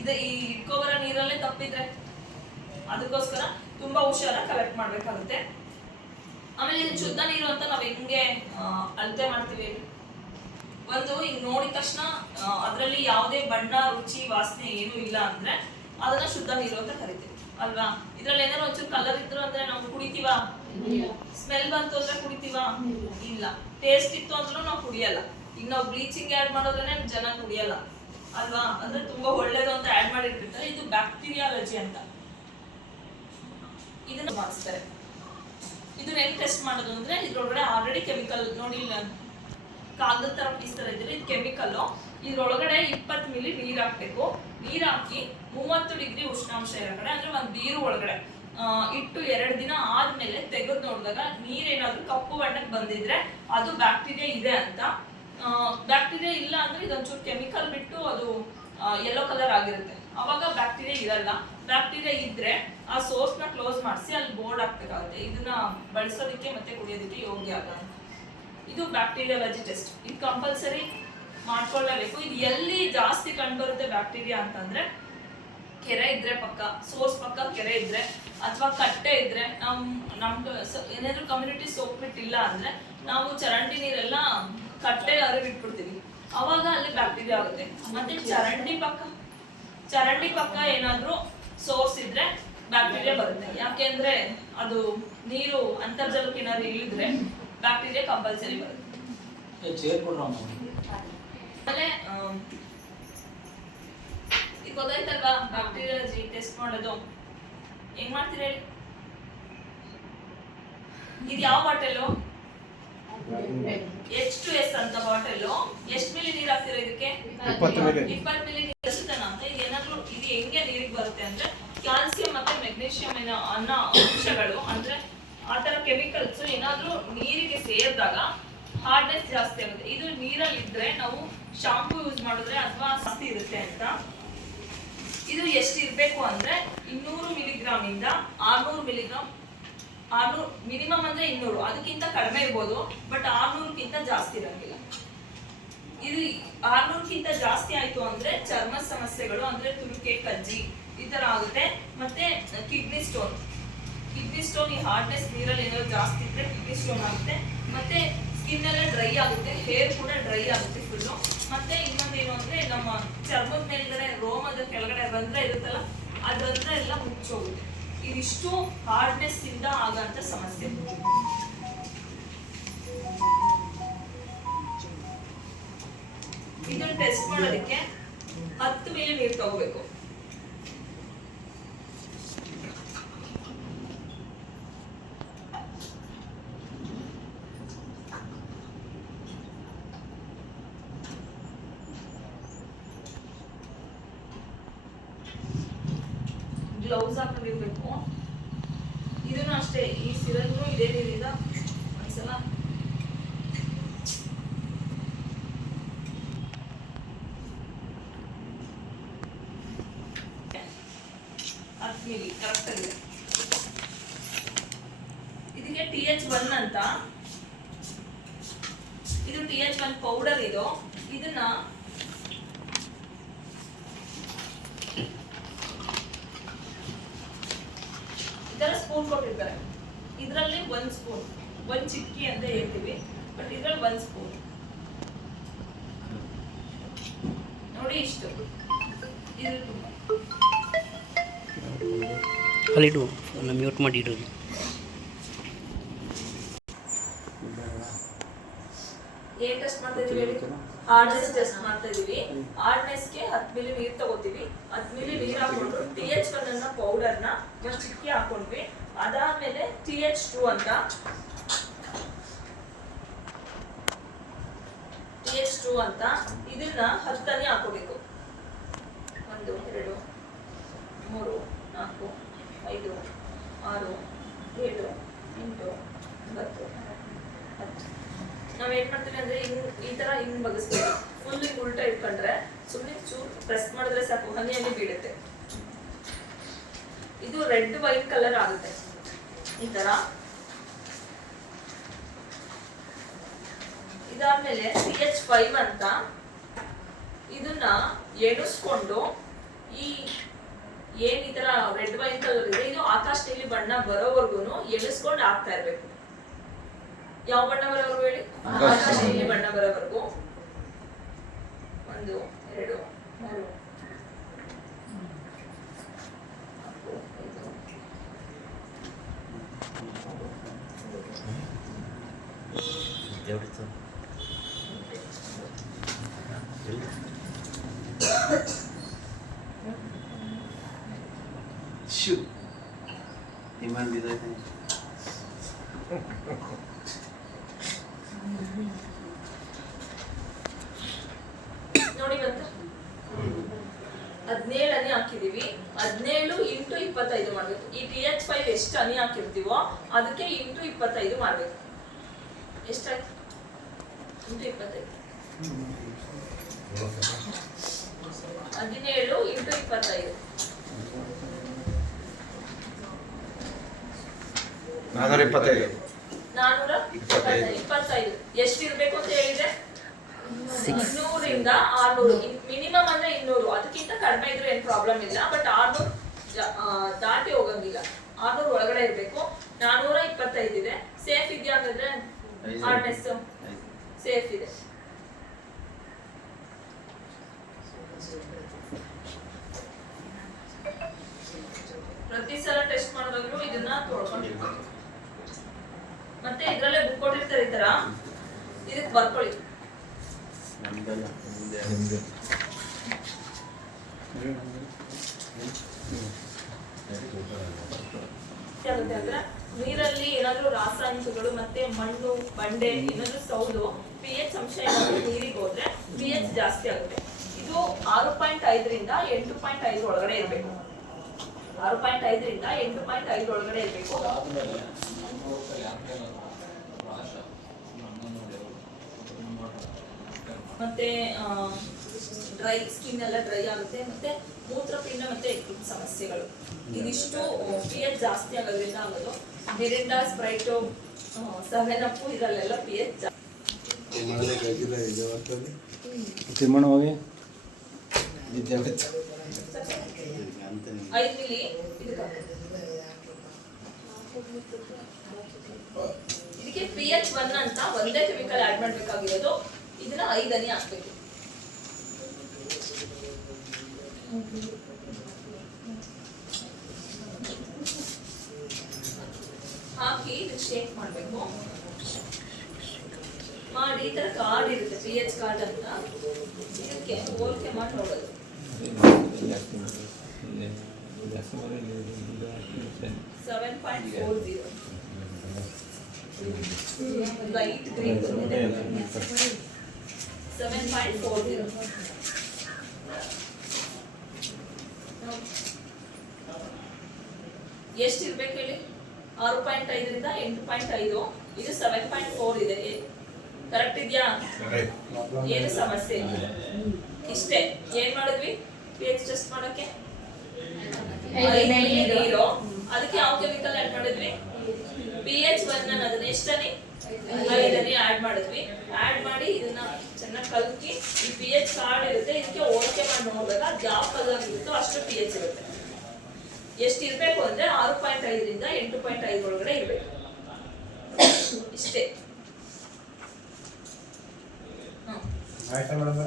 ಇದು ಈ ಇಟ್ಕೊಬರೋ ನೀರಲ್ಲೇ ತಪ್ಪಿದ್ರೆ ಅದಕ್ಕೋಸ್ಕರ ತುಂಬಾ ಹುಷಾರ ಕಲೆಕ್ಟ್ ಮಾಡ್ಬೇಕಾಗುತ್ತೆ. ಆಮೇಲೆ ಇದು ಶುದ್ಧ ನೀರು ಅಂತ ನಾವ್ ಹೆಂಗೆ ಅಳತೆ ಮಾಡ್ತೀವಿ. ಒಂದು ಈಗ ನೋಡಿದ ತಕ್ಷಣ ಅದರಲ್ಲಿ ಯಾವುದೇ ಬಣ್ಣ ರುಚಿ ವಾಸನೆ ಏನೂ ಇಲ್ಲ ಅಂದ್ರೆ ಅದನ್ನ ಶುದ್ಧ ನೀರು ಅಂತ ಕರಿತೀವಿ. ಅಲ್ವಾ? ಇದ್ರಲ್ಲಿ ಏನಾದ್ರು ಒಂಚೂರು ಕಲರ್ ಇದ್ರು ಅಂದ್ರೆ ನಾವು ಕುಡಿತೀವ? ಸ್ಮೆಲ್ ಬಂತು ಅಂದ್ರೆ ಕುಡಿತೀವ? ಇಲ್ಲ. ಟೇಸ್ಟ್ ಇತ್ತು ಅಂದ್ರೂ ನಾವು ಕುಡಿಯಲ್ಲ. ಈಗ ನಾವು ಬ್ಲೀಚಿಂಗ್ ಆಡ್ ಮಾಡೋದ್ರೆ ಜನ ಕುಡಿಯಲ್ಲ. ಅಲ್ವಾ? ಅಂದ್ರೆ ತುಂಬಾ ಒಳ್ಳೇದು ಅಂತ ಆಡ್ ಮಾಡಿರ್ತಾರೆ ಇದು ಬ್ಯಾಕ್ಟೀರಿಯಾಲಜಿ ಅಂತ. ಇದನ್ನ ಮಾಡಿಸ್ತಾರೆ. ಇದನ್ನ ಹೆಂಗ್ ಟೆಸ್ಟ್ ಮಾಡೋದು ಅಂದ್ರೆ ಇದ್ರೊಳಗಡೆ ಆಲ್ರೆಡಿ ಕೆಮಿಕಲ್ ನೋಡಿ ಕಾಗದ ತರ ಪೀಸ್ ತರ ಇದ್ರೆ ಇದು ಕೆಮಿಕಲ್ ಇದ್ರೊಳಗಡೆ ಇಪ್ಪತ್ತು ಮಿಲಿ ನೀರ್ ಹಾಕ್ಬೇಕು. ನೀರ್ ಹಾಕಿ ಮೂವತ್ತು ಡಿಗ್ರಿ ಉಷ್ಣಾಂಶ ಇರೋ ಕಡೆ ಅಂದ್ರೆ ಒಂದ್ ಬೀರು ಒಳಗಡೆ. ಇಟ್ಟು ಎರಡು ದಿನ ಆದ್ಮೇಲೆ ತೆಗೆದು ನೋಡಿದಾಗ ನೀರೇನಾದ್ರೂ ಕಪ್ಪು ಬಣ್ಣಕ್ಕೆ ಬಂದಿದ್ರೆ ಅದು ಬ್ಯಾಕ್ಟೀರಿಯಾ ಇದೆ ಅಂತ. ಬ್ಯಾಕ್ಟೀರಿಯಾ ಇಲ್ಲ ಅಂದ್ರೆ ಇದೊಂಚೂರು ಕೆಮಿಕಲ್ ಬಿಟ್ಟು ಅದು ಯೆಲ್ಲೋ ಕಲರ್ ಆಗಿರುತ್ತೆ. ಅವಾಗ ಬ್ಯಾಕ್ಟೀರಿಯಾ ಇರಲ್ಲ. ಬ್ಯಾಕ್ಟೀರಿಯಾ ಇದ್ರೆ ಆ ಸೋರ್ಸ್ನ ಕ್ಲೋಸ್ ಮಾಡಿಸಿ ಅಲ್ಲಿ ಬೋರ್ಡ್ ಹಾಕ್ಬೇಕಾಗುತ್ತೆ. ಇದನ್ನ ಬಳಸೋದಕ್ಕೆ ಮತ್ತೆ ಕುಡಿಯೋದಕ್ಕೆ ಯೋಗ್ಯ ಆಗಲ್ಲ ಇದು ಬ್ಯಾಕ್ಟೀರಿಯಾಲಜಿ ಟೆಸ್ಟ್ ಇದು ಕಂಪಲ್ಸರಿ ಮಾಡ್ಕೊಳ್ಳೇಬೇಕು. ಇದು ಎಲ್ಲಿ ಜಾಸ್ತಿ ಕಂಡುಬರುತ್ತೆ ಬ್ಯಾಕ್ಟೀರಿಯಾ ಅಂತಂದ್ರೆ, ಕೆರೆ ಇದ್ರೆ ಪಕ್ಕ ಸೋರ್ಸ್ ಪಕ್ಕ ಕೆರೆ ಇದ್ರೆ, ಅಥವಾ ಕಟ್ಟೆ ಇದ್ರೆ, ನಮ್ ನಮ್ದು ಸ- ಏನಾದ್ರು ಕಮ್ಯುನಿಟಿ ಸೋಪ್ ಬಿಟ್ಟಿಲ್ಲ ಅಂದ್ರೆ, ನಾವು ಚರಂಡಿ ನೀರೆಲ್ಲ ಕಟ್ಟೆ ಅರಿವಿಟ್ಬಿಡ್ತೀವಿ. ಅವಾಗ ಅಲ್ಲಿ ಬ್ಯಾಕ್ಟೀರಿಯಾ ಆಗುತ್ತೆ. ಮತ್ತೆ ಚರಂಡಿ ಪಕ್ಕ ಚರಂಡಿ ಪಕ್ಕ ಏನಾದ್ರೂ ಸೋರ್ಸ್ ಇದ್ರೆ ಬ್ಯಾಕ್ಟೀರಿಯಾ ಬರುತ್ತೆ. ಯಾಕೆಂದ್ರೆ ಅದು ನೀರು ಅಂತರ್ಜಲಕ್ಕೆ ಏನಾದ್ರು ಇಳಿದ್ರೆ ಬ್ಯಾಕ್ಟೀರಿಯಾ ಕಂಪಲ್ಸರಿ ಬರುತ್ತೆ. ಆಮೇಲೆ ಆಮ್, ಈಗ ಗೊತ್ತಾಯ್ತಲ್ವಾ ಬ್ಯಾಕ್ಟೀರಿಯಾಲಜಿ ಟೆಸ್ಟ್ ಮಾಡೋದು? ಹೆಂಗ್ ಮಾಡ್ತೀರಿ ಇದು ಯಾವ ಬಾಟಲು? ಎಚ್ ಟು ಎಸ್ ಅಂತ ಬಾಟಲ್ ಎಷ್ಟು ಮಿಲಿ ನೀರ್ ಹಾಕ್ತಿರೋ ಇದಕ್ಕೆ? ಇಪ್ಪತ್ತು ಮಿಲಿ. ನೀರು ಅಂತ? ಇದು ಏನಾದ್ರು ಇದು ಹೆಂಗೆ ನೀರಿಗೆ ಬರುತ್ತೆ ಅಂದ್ರೆ ಕ್ಯಾಲ್ಸಿಯಂ ಮತ್ತೆ ಮೆಗ್ನೀಷಿಯಂ ಅನ್ನೋ ಅಂಶಗಳು ಅಂದ್ರೆ ಆತರ ತರ ಕೆಮಿಕಲ್ಸ್ ಏನಾದ್ರೂ ನೀರಿಗೆ ಸೇರಿದಾಗ ಹಾರ್ಡ್ನೆಸ್ ಜಾಸ್ತಿ ಆಗುತ್ತೆ. ಇದು ನೀರಲ್ಲಿ ಇದ್ರೆ ನಾವು ಶಾಂಪೂ ಯೂಸ್ ಮಾಡಿದ್ರೆ ಅಥವಾ ಜಾಸ್ತಿ ಇರುತ್ತೆ ಅಂತ. ಇದು ಎಷ್ಟು ಇರಬೇಕು ಅಂದ್ರೆ ಇನ್ನೂರು ಮಿಲಿಗ್ರಾಮ್ ಇಂದ ಆರ್ನೂರು ಮಿಲಿಗ್ರಾಮ್ ಆರ್ನೂರು, ಮಿನಿಮಮ್ ಅಂದ್ರೆ ಇನ್ನೂರು. ಅದಕ್ಕಿಂತ ಕಡಿಮೆ ಇರ್ಬೋದು ಬಟ್ ಆರ್ನೂರಕ್ಕಿಂತ ಜಾಸ್ತಿ ಇರಂಗಿಲ್ಲ. ಇದು ಆರ್ನೂರಕ್ಕಿಂತ ಜಾಸ್ತಿ ಆಯ್ತು ಅಂದ್ರೆ ಚರ್ಮ ಸಮಸ್ಯೆಗಳು, ಅಂದ್ರೆ ತುರುಕೆ, ಕಜ್ಜಿ, ಈ ತರ ಆಗುತ್ತೆ. ಮತ್ತೆ ಕಿಡ್ನಿ ಸ್ಟೋನ್. ಕಿಡ್ನಿ ಸ್ಟೋನ್ ಈ ಹಾರ್ಡ್ನೆಸ್ ನೀರಲ್ಲಿ ಏನಾದ್ರು ಜಾಸ್ತಿ ಇದ್ರೆ ಕಿಡ್ನಿ ಸ್ಟೋನ್ ಆಗುತ್ತೆ. ಮತ್ತೆ ಸ್ಕಿನ್ ಎಲ್ಲ ಡ್ರೈ ಆಗುತ್ತೆ ಹೇರ್ ಕೂಡ ಡ್ರೈ ಆಗುತ್ತೆ ಫುಲ್ಲು ಮತ್ತೆ ಇನ್ನೊಂದೇನು ಅಂದ್ರೆ ನಮ್ಮ ಚರ್ಮದ ಮೇಲ್ಗಡೆ ರೋಮದ ಕೆಳಗಡೆ ರಂಧ್ರ ಇರುತ್ತಲ್ಲ ಆ ರಂಧ್ರ ಎಲ್ಲ ಮುಚ್ಚೋಗುತ್ತೆ. ಇದಿಷ್ಟು ಹಾರ್ಡ್ನೆಸ್ ಇಂದ ಆಗಂತ ಸಮಸ್ಯೆ. ಇದನ್ನ ಟೆಸ್ಟ್ ಮಾಡೋದಕ್ಕೆ ಹತ್ತು ಮಿಲಿ ನೀರು ತಗೋಬೇಕು ಗ್ಲೌಸ್ ಹಾಕೊಂಡಿರ್ಬೇಕು ಇದನ್ನು ಅಷ್ಟೇ ಈ ಸಿರಲ್ನು ಇದೇ ನೀರಿಂದ ಒಂದ್ಸಲ ಹತ್ತು ಮಿಲಿ ಕರೆಕ್ಟ್ ಆಗಿದೆ. ಇದಕ್ಕೆ ಟಿ ಎಚ್ ಒನ್ ಅಂತ. ಇದು ಟಿ ಎಚ್ ಒನ್ ಪೌಡರ್ ಇದು. ಇದನ್ನ ಇದರ ಸ್ಪೂನ್ ಕೊಟ್ಟಿರ್ತಾರೆ. ಇದರಲ್ಲಿ ಒಂದ್ ಸ್ಪೂನ್ ಒಂದ್ ಚಿಕ್ಕಿ ಅಂತ ಹೇಳ್ತೀವಿ ಬಟ್ ಇದ್ರಲ್ಲಿ ಒಂದ್ ಸ್ಪೂನ್ ನೋಡಿ ಇಷ್ಟು. ಅಲ್ಲಿಡು ಅದನ್ನು ಮ್ಯೂಟ್ ಮಾಡಿ ಇಡೋದು. ಏನ್ ಟೆಸ್ಟ್ ಮಾಡ್ತಾ ಇದೀವಿ ಹಾರ್ಡ್ನೆಸ್ ಟೆಸ್ಟ್ ಮಾಡ್ತಾ ಇದೀವಿ ಹಾರ್ಡ್ನೆಸ್ಗೆ ಹತ್ತು ಮಿಲಿ ನೀರು ತಗೋತೀವಿ. ಹತ್ತು ಮಿಲಿ ನೀರ್ ಹಾಕೊಂಡು ಟಿ ಎಚ್ ಒನ್ ಅನ್ನ ಪೌಡರ್ನ ಜಸ್ಟ್ ಚಿಕ್ಕಿ ಹಾಕೊಂಡ್ವಿ. ಅದಾದ್ಮೇಲೆ ಟಿ ಎಚ್ ಟು ಅಂತ. ಟಿ ಎಚ್ ಟು ಅಂತ ಇದನ್ನ ಹತ್ತನೇ ಹಾಕೋಬೇಕು ಒಂದು, ಎರಡು, ಮೂರು, ನಾಲ್ಕು ಐದು, ಆರು, ಏಳು, ಎಂಟು, ಒಂಬತ್ತು, ಹತ್ತು. ನಾವ್ ಏನ್ ಮಾಡ್ತೀವಿ ಅಂದ್ರೆ ಹಿಂಗ್ ಈ ತರ ಹಿಂಗ್ ಬಗಸ್ತೀವಿ. ಫುಲ್ ಹಿಂಗ್ ಉಲ್ಟಾ ಇಟ್ಕೊಂಡ್ರೆ ಸುಮ್ಮನೆ ಚೂರು ಪ್ರೆಸ್ ಮಾಡಿದ್ರೆ ಸಾಕು ಹನಿ ಹನಿ ಬೀಳುತ್ತೆ. ಇದು ರೆಡ್ ವೈಟ್ ಕಲರ್ ಆಗುತ್ತೆ. ಈ ತರ. ಇದಾದ್ಮೇಲೆ ಸಿ ಎಚ್ ಫೈವ್ ಅಂತ ಇದನ್ನ ಎಣಿಸ್ಕೊಂಡು ಈ ಏನ್ ಈ ತರ ರೆಡ್ ವೈನ್ ಕಲರ್ ಇದೆ ಇದು ಆಕಾಶ ನೀಲಿ ಬಣ್ಣ ಬರೋವರೆಗೂ ಎಣಿಸ್ಕೊಂಡು ಹಾಕ್ತಾ ಇರ್ಬೇಕು ಯಾವ ಬಣ್ಣ ಬರೋವರೆಗೂ ಹೇಳಿ ಆಕಾಶ ಬಣ್ಣ ಬರೋವರೆಗೂ ಒಂದು ಎರಡು ಮೂರು ನಾಲ್ಕು, ಐದು. ಶೂ ಡಿಮಾಂಡ್ ಬಿದ್ದೈತೆ ನೋಡಿ ಬಂತ ಹದಿನೇಳು ಹನಿ ಹಾಕಿದೀವಿ ಹದಿನೇಳು ಇಂಟು ಇಪ್ಪತ್ತೈದು ಮಾಡ್ಬೇಕು ಈ ಟಿ ಎಚ್ ಫೈವ್ ಎಷ್ಟು ಹನಿ ಹಾಕಿರ್ತೀವೋ ಅದಕ್ಕೆ ಇಂಟು ಇಪ್ಪತ್ತೈದು ಮಾಡ್ಬೇಕು ಎಷ್ಟಾಯ್ತು ಇಂಟು ಇಪ್ಪತ್ತೈದು ಹದಿನೇಳು ಇಂಟು ಇಪ್ಪತ್ತೈದು. ನಾನ್ನೂರ ಇಪ್ಪತ್ತೈದು. ನಾನೂರ ಇಪ್ಪತ್ತೈದು. ಇಪ್ಪತ್ತೈದು. ಎಷ್ಟು ಇರ್ಬೇಕು ಅಂತ ಹೇಳಿದ್ರೆ? ಇನ್ನೂರಿಂದ ಆರ್ನೂರು. ಮಿನಿಮಮ್ ಅಂದ್ರೆ ಇನ್ನೂರು. ಅದಕ್ಕಿಂತ ಕಡಿಮೆ ಇದ್ರೆ ಏನ್ ಪ್ರಾಬ್ಲಮ್ ಇಲ್ಲ. ಬಟ್ ಆರ್ನೂರು ದಾಟಿ ಹೋಗಂಗಿಲ್ಲ. ಆರ್ನೂರು ಒಳಗಡೆ ಇರ್ಬೇಕು. ನಾನೂರ ಇಪ್ಪತ್ತೈದು ಇದೆ. ಸೇಫ್ ಇದೆಯಾ ಅಂತಂದ್ರೆ? ಆರ್ ಹಾರ್ಡ್ನೆಸ್ ಸೇಫ್ ಇದೆ. ಪ್ರತಿ ಸಲ ಟೆಸ್ಟ್ ಮಾಡಿದಾಗ್ಲೂ ಇದನ್ನ ತೊಳ್ಕೊಂಡಿರ್ಬೇಕು ಮತ್ತೆ ಇದ್ರಲ್ಲೇ ಬುಕ್ ಕೊಟ್ಟಿರ್ತಾರೆ ಈ ತರ. ಇದಕ್ಕೆ ಬರ್ಕೊಳ್ಳಿ. ನೀರಲ್ಲಿ ಏನಾದ್ರೂ ರಾಸಾಯನಿಕಗಳು ಮತ್ತೆ ಮಣ್ಣು ಬಂಡೆ ಏನಾದ್ರೂ ಸೌದು ಪಿ ಎಚ್ ಅಂಶ ಏನಾದ್ರೂ ನೀರಿಗೆ ಹೋದ್ರೆ ಪಿ ಎಚ್ ಜಾಸ್ತಿ ಆಗುತ್ತೆ. ಇದು ಆರು ಪಾಯಿಂಟ್ ಐದರಿಂದ ಎಂಟು ಪಾಯಿಂಟ್ ಐದು ಒಳಗಡೆ ಇರಬೇಕು. ಆರು ಪಾಯಿಂಟ್ ಐದರಿಂದ ಎಂಟು ಪಾಯಿಂಟ್ ಐದು ಒಳಗಡೆ ಇರಬೇಕು. ಮತ್ತೆ ಡ್ರೈ ಸ್ಕಿನ್ ಎಲ್ಲ ಡ್ರೈ ಆಗುತ್ತೆ. ಮತ್ತೆ ಮೂತ್ರಪಿಂಡ ಮತ್ತೆ ಯಕೃತ್ ಸಮಸ್ಯೆಗಳು. ಇದಿಷ್ಟು ಪಿ ಎಚ್ ಜಾಸ್ತಿ ಆಗೋದ್ರಿಂದ ಆಗೋದು. ಮಿರಿಂಡಾ ಸ್ಪ್ರೈಟು ಸೆವೆನ್ ಅಪ್ಪು ಇದರಲ್ಲೆಲ್ಲ ಪಿ ಎಚ್ ಜಾಸ್ತಿ ಇದು ಇದಕ್ಕೆ ಪಿ ಎಚ್ ಒನ್ ಅಂತ ಒಂದೇ ಕೆಮಿಕಲ್ ಆಡ್ ಮಾಡ್ಬೇಕಾಗಿರೋದು. ಇದನ್ನ ಐದನೇ ಹಾಕ್ಬೇಕು. ಹಾಕಿ ಇದು ಶೇಕ್ ಮಾಡಬೇಕು. ಮಾಡಿ ಈ ತರ ಕಾರ್ಡ್ ಇರುತ್ತೆ ಪಿ ಎಚ್ ಕಾರ್ಡ್ ಅಂತ. ಇದಕ್ಕೆ ಹೋಲಿಕೆ ಮಾಡಿ ನೋಡೋದು. Seven point four zero. Light seven point ಎಷ್ಟು ಇರ್ಬೇಕು ಹೇಳಿ? ಆರು ಪಾಯಿಂಟ್ ಐದರಿಂದ ಎಂಟು ಪಾಯಿಂಟ್ ಐದು. ಇದು ಸೆವೆನ್ ಪಾಯಿಂಟ್ ಫೋರ್ ಇದೆ. ಕರೆಕ್ಟ್ ಇದೆಯಾ? ಏನು ಸಮಸ್ಯೆ ಇಲ್ಲ. ಇಷ್ಟೇ. ಏನ್ ಮಾಡಿದ್ವಿ? ಪಿ ಎಚ್ ಟೆಸ್ಟ್ ಮಾಡಕ್ಕೆ? ಐದು ನೀರು. ಅದಕ್ಕೆ ಯಾವ ಕೆಮಿಕಲ್ ಆಡ್ ಮಾಡಿದ್ವಿ. ಪಿ ಎಚ್ ಒನ್ ಅದನ್ನ ಎಷ್ಟನೇ ಐದನೇ ಆಡ್ ಮಾಡಿದ್ವಿ. ಆಡ್ ಮಾಡಿ ಇದನ್ನ ಚೆನ್ನಾಗಿ ಕಲಕಿ ಈ ಪಿ ಎಚ್ ಕಾರ್ಡ್ ಇರುತ್ತೆ. ಇದಕ್ಕೆ ಹೋಲಿಕೆ ಮಾಡಿ ನೋಡಿದಾಗ ಅದು ಯಾವ ಕಲರ್ ಇರುತ್ತೋ ಅಷ್ಟು ಪಿ ಎಚ್ ಇರುತ್ತೆ. ಎಷ್ಟು ಇರಬೇಕು ಅಂದ್ರೆ ಆರು ಪಾಯಿಂಟ್ ಐದರಿಂದ ಎಂಟು ಪಾಯಿಂಟ್ ಐದು ಒಳಗಡೆ ಇರಬೇಕು. ಇಷ್ಟೇ. ಆಯ್ತಾ ಮೇಡಮ್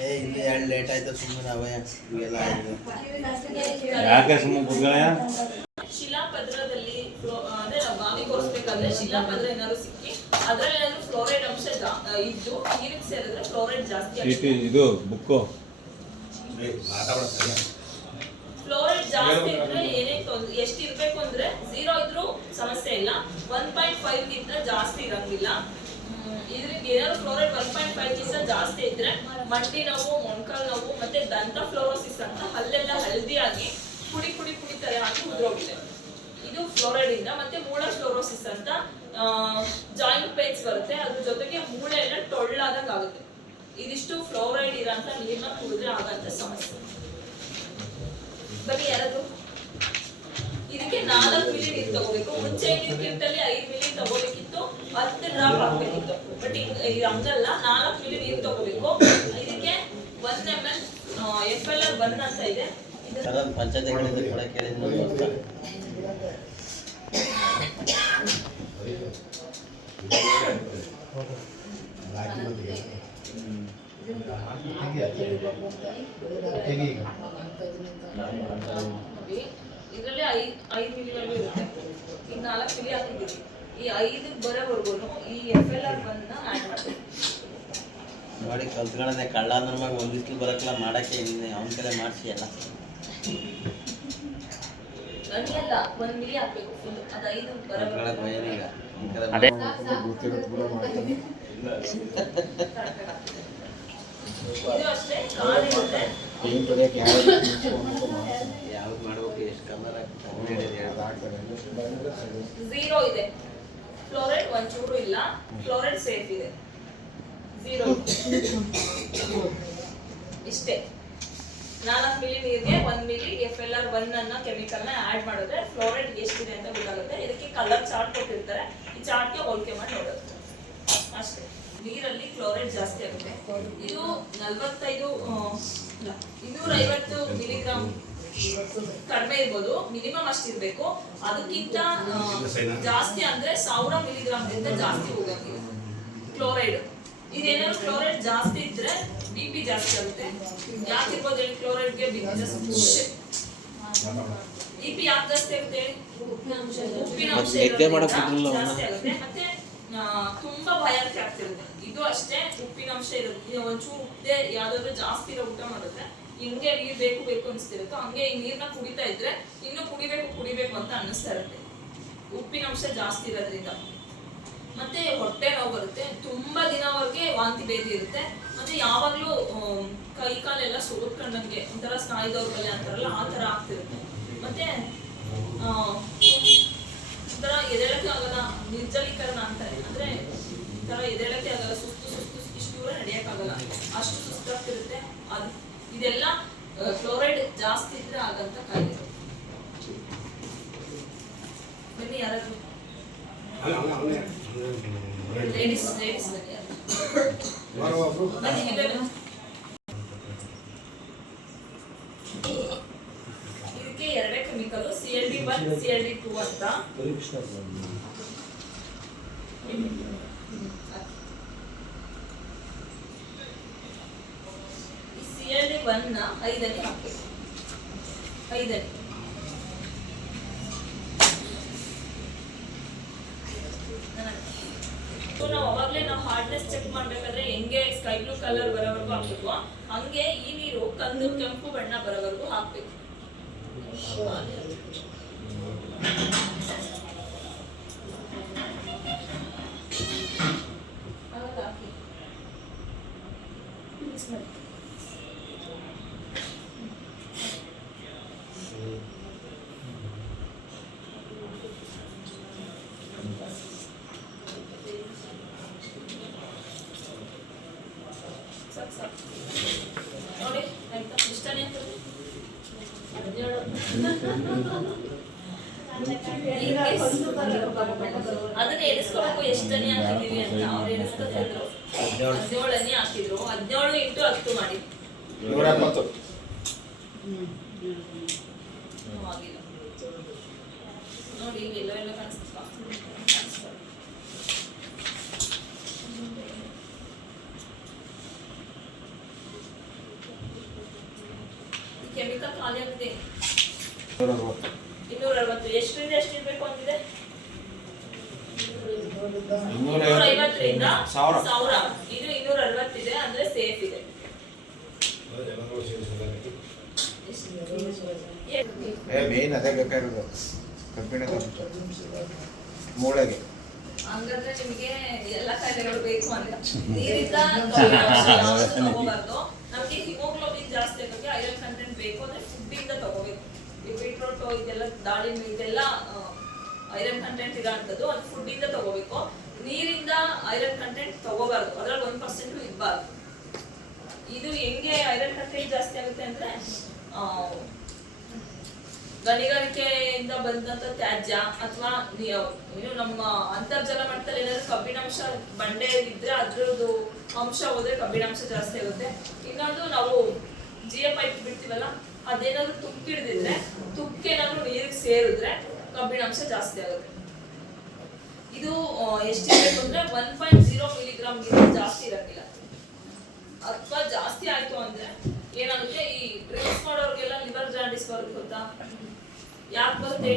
ಏ ಇಲ್ಲಿ ಎರಡು ಲೇಟ್ ಆಯ್ತು ಸುಮ್ಮನೆ ಅವಯ ಇವೆಲ್ಲ ಯಾಕೆ ಸುಮ್ಮನೆ ಶಿಲಾಪದ್ರದಲ್ಲಿ ಅಂದ್ರೆ ಅದೇ ನಾವು ಗಾಳಿ ಕೊರಿಸ್ಬೇಕಾದ್ರೆ ಶಿಲಾಪದ್ರ ಏನಾದ್ರು ಸಿಕ್ಕಿ ಅದ್ರಲ್ಲಿ ಏನಾದ್ರು ಫ್ಲೋರೈಡ್ ಅಂಶ ಇದ್ದು ನೀರಿಗೆ ಸೇರಿದ್ರೆ ಫ್ಲೋರೈಡ್ ಜಾಸ್ತಿ ಇದು ಬುಕ್ಕು. ಫ್ಲೋರೈಡ್ ಜಾಸ್ತಿ ಇದ್ರೆ ಏನೇ ತೊಂದ್ರೆ ಎಷ್ಟು ಇರ್ಬೇಕು ಅಂದ್ರೆ ಝೀರೋ ಇದ್ರೂ ಸಮಸ್ಯೆ ಇಲ್ಲ. ಒನ್ ಪಾಯಿಂಟ್ ಫೈವ್ ಗಿಂತ ಜಾಸ್ತಿ ಇರಂಗಿಲ್ಲ. ಏನಾದ್ರು ಫ್ಲೋರೈಡ್ ಒನ್ ಪಾಯಿಂಟ್ ಫೈವ್ ಗಿಂತ ಜಾಸ್ತಿ ಇದ್ರೆ ಮಂಡಿ ನೋವು, ಮೊಣಕಾಲ್ ನೋವು, ಮತ್ತೆ ದಂತ ಫ್ಲೋರೋಸಿಸ್ ಅಂತ ಹಲ್ಲೆಲ್ಲ ಹಳದಿಯಾಗಿ ಪುಡಿ ಪುಡಿ ಪುಡಿ ತರ ಹಾಕಿ ಉದ್ರೋಗಿದೆ. ಇದು ಫ್ಲೋರೈಡ್ ಇಂದ ಮತ್ತೆ ಮೂಳೆ ಫ್ಲೋರೋಸಿಸ್ ಅಂತ ಜಾಯಿಂಟ್ ಪೇನ್ಸ್ ಬರುತ್ತೆ. ಅದ್ರ ಜೊತೆಗೆ ಮೂಳೆ ಎಲ್ಲ ಟೊಳ್ಳಾದಂಗ ಆಗುತ್ತೆ ಇದಿಷ್ಟು ಫ್ಲೋರೈಡ್ ಇರೋಂಥ ನೀರ್ನ ಕುಡಿದ್ರೆ ಆಗಂತ ಸಮಸ್ಯೆ. ಬನ್ನಿ ಯಾರಾದ್ರು. ಇದಕ್ಕೆ ನಾಲ್ಕು ಮಿಲಿ ನೀರು ತಗೋಬೇಕು. ಮುಂಚೆ ಐದು ಮಿಲಿ ತಗೋಬೇಕಿತ್ತು ಹತ್ತು ಡ್ರಾಪ್ ಹಾಕ್ಬೇಕಿತ್ತು. ಬಟ್ ಇದು ಹಂಗಲ್ಲ ನಾಲ್ಕು ಮಿಲಿ ನೀರು ತಗೋಬೇಕು. ಇದಕ್ಕೆ one M L F L R one ಅಂತ ಇದೆ. ಇದನ್ನ ಅದೊಂದು ಪಂಚಾಯತ್ ಕಡೆಯಿಂದ ಕೂಡ ಕೇಳಿದ್ರು ದೋಸ್ತ ಇದರಲ್ಲಿ ಐದು ಐದು ಮಿಲಿವರೆಗೂ ಇರುತ್ತೆ. ಈಗ ನಾಲ್ಕು ಮಿಲಿ ಹಾಕಿದ್ದೀವಿ. ಈ ಐದು ಬರೋವರೆಗೂ ಈ ಎಫ್ ಎಲ್ ಆರ್ ಬಂದ ಆ್ಯಡ್ ನೋಡಿ ಕಲ್ತ್ಕೊಳ್ಳೋದೇ ಕಳ್ಳ ಅಂದ್ರ ಮ್ಯಾಗ ಒಂದಿಷ್ಟು ಬಿಸ್ಲು ಬರಕ್ಲ ಮಾಡಕ್ಕೆ ನಿನ್ನೆ ಅವನ ಕಡೆ ಮಾಡಿಸಿ ಎಲ್ಲ. ನನಗೆಲ್ಲ ಒಂದು ಮಿಲಿ ಹಾಕ್ಬೇಕು ಫುಲ್ ಅದು ಐದು ಅದೇ. ಇದು ಅಷ್ಟೇ ಯಾವ್ದು ಮಾಡ್ಬೇಕು ಎಷ್ಟು ಕಲರ್ ಹಾಕಿ ಅದಾಗ್ತದೆ ಝೀರೋ ಇದೆ. ಫ್ಲೋರೈಡ್ ಒಂಚೂರು ಇಲ್ಲ. ಫ್ಲೋರೈಡ್ ಸೇಫ್ ಇದೆ. ಝೀರೋ ಇಷ್ಟೇ. ನಾಲ್ಕು ಮಿಲಿ ನೀರಿಗೆ ಒಂದ್ milli F L R one ಅನ್ನೋ ಕೆಮಿಕಲ್ನ ಆಡ್ ಮಾಡಿದ್ರೆ ಫ್ಲೋರೈಡ್ ಎಷ್ಟಿದೆ ಅಂತ ಗೊತ್ತಾಗುತ್ತೆ. ಇದಕ್ಕೆ ಕಲರ್ ಚಾರ್ಟ್ ಕೊಟ್ಟಿರ್ತಾರೆ. ಈ ಚಾರ್ಟ್ಗೆ ಹೋಲಿಕೆ ಮಾಡಿ ನೋಡೋದು. ಅಷ್ಟೇ. ನೀರಲ್ಲಿ ಕ್ಲೋರೈಡ್ ಜಾಸ್ತಿ ಆಗುತ್ತೆ. ಇದು ನಲ್ವತ್ತೈದು ಇನ್ನೂರ ಐವತ್ತು ಮಿಲಿಗ್ರಾಮ್ ಕಡಿಮೆ ಇರ್ಬೋದು ಮಿನಿಮಮ್ ಅಷ್ಟಿರ್ಬೇಕು ಅದಕ್ಕಿಂತ ಜಾಸ್ತಿ ಅಂದ್ರೆ ಸಾವಿರ ಮಿಲಿಗ್ರಾಮ್ ಗಿಂತ ಜಾಸ್ತಿ ಹೋಗಂಗಿಲ್ಲ ಕ್ಲೋರೈಡ್ ಇದೇನಾದ್ರು ಕ್ಲೋರೈಡ್ ಜಾಸ್ತಿ ಇದ್ರೆ ಬಿ ಪಿ ಜಾಸ್ತಿ ಆಗುತ್ತೆ. ಯಾಕಿರ್ಬೋದು ಹೇಳಿ? ಕ್ಲೋರೈಡ್ಗೆ ಬಿ ಪಿ ಜಾಸ್ತಿ ಬಿ ಪಿ ಯಾಕೆ ಜಾಸ್ತಿ ಆಗುತ್ತೆ ಹೇಳಿ? ಉಪ್ಪಿನ ಅಂಶ. ಜಾಸ್ತಿ ಆಗುತ್ತೆ. ಮತ್ತೆ ತುಂಬಾ ಭಯಾನಕ ಆಗ್ತಿರುತ್ತೆ. ಇದು ಅಷ್ಟೇ ಉಪ್ಪಿನ ಅಂಶ ಇರುತ್ತೆ ಒಂಚೂರು ಉಪ್ಪೆ ಯಾವ್ದಾದ್ರು ಜಾಸ್ತಿ ಇರೋ ಊಟ ಮಾಡಿದ್ರೆ ಹಿಂಗೆ ನೀರ್ ಬೇಕು ಬೇಕು ಅನಿಸ್ತಿರುತ್ತೋ, ಹಂಗೆ ಈ ನೀರ್ನ ಕುಡಿತಾ ಇದ್ರೆ ಇನ್ನು ಕುಡಿಬೇಕು ಕುಡಿಬೇಕು ಅಂತ ಅನ್ನಿಸ್ತಾ ಇರುತ್ತೆ ಉಪ್ಪಿನ ಅಂಶ ಜಾಸ್ತಿ ಇರೋದ್ರಿಂದ. ಮತ್ತೆ ಹೊಟ್ಟೆ ನೋವು ಬರುತ್ತೆ. ತುಂಬಾ ದಿನವರೆಗೆ ವಾಂತಿ ಭೇದಿ ಇರುತ್ತೆ. ಮತ್ತೆ ಯಾವಾಗ್ಲೂ ಕೈ ಕಾಲೆಲ್ಲ ಸೋತ್ಕೊಂಡಂಗೆ ಒಂಥರ ಸ್ನಾಯು ಅಂತಾರಲ್ಲ, ಆ ತರ ಆಗ್ತಿರುತ್ತೆ. ಮತ್ತೆ ಒಂಥರ ಎದೆಳಕ್ಕೆ ಆಗಲ್ಲ, ನಿರ್ಜಲೀಕರಣ ಅಂತಾರೆ ಅಂದ್ರೆ ಒಂಥರ ಎದೆಳಕ್ಕೆ ಆಗಲ್ಲ, ಸುಸ್ತು ಸುಸ್ತು, ಇಷ್ಟು ದೂರ ನಡೆಯಕ್ಕಾಗಲ್ಲ ಅಷ್ಟು ಸುಸ್ತಾಗ್ತಿರುತ್ತೆ, ಅದು. ಇದೆಲ್ಲ ಕ್ಲೋರೈಡ್ ಜಾಸ್ತಿ ಇದ್ರೆ ಆಗಂತ ಕಾಯಿಲೆ ಬನ್ನಿ ಯಾರಾದ್ರೂ. ಲೇಡೀಸ್ ಲೇಡೀಸ್ ಬನ್ನಿ. ಇದಕ್ಕೆ ಎರಡೇ chemical C L D one C L D two ಅಂತ ಈ ಸಿ ಒನ್ನ ಐದನೇ. ಹಾಕಿ ಐದನೇ ನಾವು ಅವಾಗಲೇ ನಾವು ಹಾರ್ಡ್ನೆಸ್ ಚೆಕ್ ಮಾಡ್ಬೇಕಾದ್ರೆ ಹೆಂಗೆ ಸ್ಕೈ ಬ್ಲೂ ಕಲರ್ ಬರೋವರೆಗೂ ಹಾಕ್ಬೇಕು. ಹಂಗೆ ಈ ನೀರು ಕಂದು ಕೆಂಪು ಬಣ್ಣ ಬರೋವರೆಗೂ ಹಾಕ್ಬೇಕು ಆವಾಗ ಹಾಕಿ. Mix ಮಾಡಿ. ಸಾಕು ಸಾಕು ನೋಡಿ ಆಯ್ತಾ ಇಷ್ಟನೇ ಅಂತಂದ್ರೆ ಹದಿನೇಳು ಅದನ್ನ ಎಣಿಸ್ಕೊಬೇಕು ಎಷ್ಟನೇ ಹಾಕಿದೀವಿ ಅಂತ ಅವ್ರು ಎಣಿಸ್ಕೊತಾ ಇದ್ರು ಹದಿನೇಳನೇ ಹಾಕಿದ್ರು ಹದಿನೇಳು ಇಂಟು ಹತ್ತು ಮಾಡಿ ನೂರ ಆಗಿಲ್ಲ ನೋಡಿ ಎಲ್ಲೋ ಎಲ್ಲ ಕಾಣಿಸ್ತಾ ಕೆಮಿಕಲ್ ಖಾಲಿ ಆಗಿದೆ ನೂರ ಅರವತ್ತು ಇನ್ನೂರ ಅರವತ್ತು ಎಷ್ಟರಿಂದ ಎಷ್ಟು ಇರ್ಬೇಕು ಅಂತಿದೆ ಇನ್ನೂರ ಇನ್ನೂರ ಐವತ್ತರಿಂದ ಸಾವಿರ. ಸಾವಿರ. ಇದು ಇನ್ನೂರ ಅರವತ್ತಿದೆ ಅಂದ್ರೆ ಸೇಫ್ ಇದೆ. ಮೇನ್ ಅದೇ ಬೇಕಾಗಿರೋದು. ಕಬ್ಬಿಣ ಮೂಳೆಗೆ. ಹಂಗಂದ್ರೆ ನಿಮಗೆ ಎಲ್ಲ ಕಾಯಿಲೆಗಳು ಬೇಕು ಅಂತ ನೀರಿಂದ. ತಗೋಬಾರ್ದು. ನಮಗೆ ಹಿಮೋಗ್ಲೋಬಿನ್ ಜಾಸ್ತಿ ಆಗೋಕೆ ಐರನ್ ಕಂಟೆಂಟ್ ಬೇಕು ಅಂದ್ರೆ ಫುಡ್ ಇಂದ ತಗೋಬೇಕು. ಈ ಬೀಟ್ರೋಟ್ ಇದೆಲ್ಲ ದಾಳಿಂಬೆ ಇದೆಲ್ಲ ಐರನ್ ಕಂಟೆಂಟ್ ಇರೋಂಥದ್ದು ಅದು ಫುಡ್ ಇಂದ ತಗೋಬೇಕು. ನೀರಿಂದ ಐರನ್ ಕಂಟೆಂಟ್ ತಗೋಬಾರ್ದು. ಅದ್ರಲ್ಲಿ ಒಂದ್ ಪರ್ಸೆಂಟ್ ಇರಬಾರ್ದು. ಇದು ಹೆಂಗೆ ಐರನ್ ಕಂಟೆಂಟ್ ಜಾಸ್ತಿ ಆಗುತ್ತೆ ಅಂದ್ರೆ ಗಣಿಗಾರಿಕೆಯಿಂದ ಬಂದಂತ ತ್ಯಾಜ್ಯ ಅಥವಾ ಏನು ನಮ್ಮ ಅಂತರ್ಜಲ ಮಟ್ಟದಲ್ಲಿ ಏನಾದ್ರು ಕಬ್ಬಿಣಾಂಶ ಬಂಡೆ ಇದ್ರೆ ಅದ್ರದ್ದು ಅಂಶ ಹೋದ್ರೆ ಕಬ್ಬಿಣಾಂಶ ಜಾಸ್ತಿ ಆಗುತ್ತೆ. ಇನ್ನೊಂದು ನಾವು ಜಿಯ ಪೈಪ್ ಬಿಡ್ತೀವಲ್ಲ, ಅದೇನಾದ್ರು ತುಕ್ಕಿಡ್ದಿದ್ರೆ, ತುಕ್ಕೇನಾದ್ರು ನೀರಿಗೆ ಸೇರಿದ್ರೆ ಕಬ್ಬಿಣಾಂಶ ಜಾಸ್ತಿ ಆಗುತ್ತೆ. ಇದು ಎಷ್ಟು ಎಷ್ಟಿರ್ಬೇಕು ಅಂದ್ರೆ ಒನ್ ಪಾಯಿಂಟ್ ಜೀರೋ ಮಿಲಿಗ್ರಾಮ್ ಜಾಸ್ತಿ ಇರಂಗಿಲ್ಲ ಅಥವಾ ಜಾಸ್ತಿ ಆಯ್ತು ಅಂದ್ರೆ ಏನಾಗುತ್ತೆ, ಈ ಡ್ರಿಂಕ್ಸ್ ಮಾಡೋರ್ಗೆಲ್ಲ ಲಿವರ್ ಜಾಂಡಿಸ್ ಬರುತ್ತೆ ಗೊತ್ತಾ? ಯಾಕೆ ಬರುತ್ತೆ?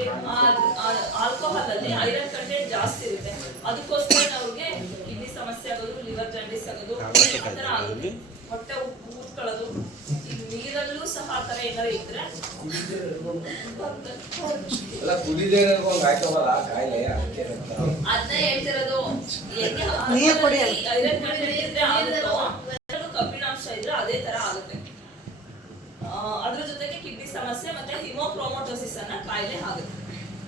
ಆಲ್ಕೋಹಾಲ್ ಅಲ್ಲಿ ಐರನ್ ಕಂಟೆಂಟ್ ಜಾಸ್ತಿ ಇರುತ್ತೆ. ಅದಕ್ಕೋಸ್ಕರ ಅವ್ರಿಗೆ ಕಿಡ್ನಿ ಸಮಸ್ಯೆ ಆಗೋದು ಲಿವರ್ ಜಾಂಡಿಸ್ ಆಗೋದು ಹೊಟ್ಟೆ ನೀರಲ್ಲೂ ಸಹ ಆ ಥರ ಏನಾರು ಇದ್ರೆ? ಅಲ್ಲ ಕುದಿದೇ ಒಂದು ಆಯ್ತವಲ್ಲ ಕಾಯಿಲೆ ಅದಕ್ಕೆ ಅಂತ. ಅದನ್ನ ಹೇಳ್ತಿರೋದು ಹೆಂಗೆ ನೀರ್ ಕುಡಿ. ಐರನ್ ಇದ್ರೆ ಆಗುತ್ತೋ? ಕಬ್ಬಿಣಾಂಶ ಇದ್ರೆ ಅದೇ ತರ ಆಗುತ್ತೆ. ಅದ್ರ ಜೊತೆಗೆ ಕಿಡ್ನಿ ಸಮಸ್ಯೆ ಮತ್ತೆ ಹಿಮೋಕ್ರೋಮೋಟೋಸಿಸ್ ಅನ್ನ ಕಾಯಿಲೆ ಆಗುತ್ತೆ.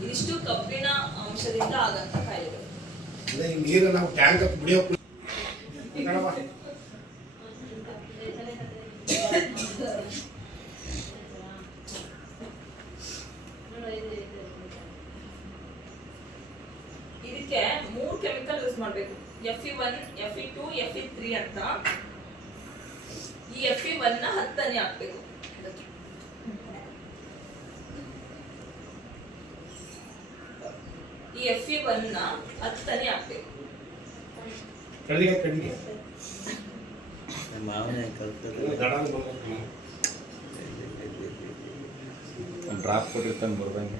ಇದಿಷ್ಟು ಕಬ್ಬಿಣ ಅಂಶದಿಂದ ಆಗಂತ ಕಾಯಿಲೆಗಳು. ನೀರು ನಾವು ಟ್ಯಾಂಕ್ ಯೂಸ್ ಮಾಡಬೇಕು F E one F E two F E three ಅಂತ ಈ ಎಫ್ ಇ ಒನ್ನ ಹತ್ತನೇ ಹಾಕ್ಬೇಕು ಈ ಎಫ್ ಇ ಒನ್ನ ಹತ್ತನೇ ಹಾಕ್ಬೇಕು ಮಾವನೇ ಡ್ರಾಪ್ ಕೊಟ್ಟಿರ್ತಾನೆ ಬರ್ದಂಗೆ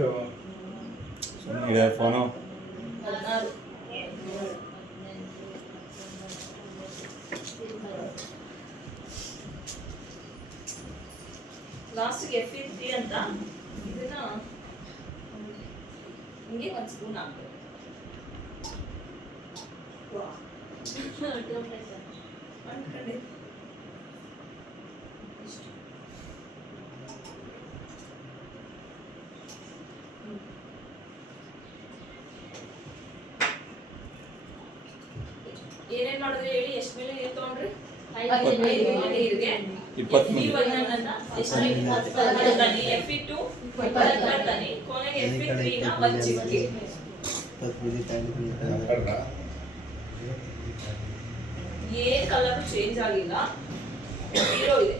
ಮಿಲಿ ತಗೊಂಡು ಅಲ್ವಾ? ಏನ್ ಕಲರ್ ಚೇಂಜ್ ಆಗಿಲ್ಲ. ಜೀರೋ ಇದೆ.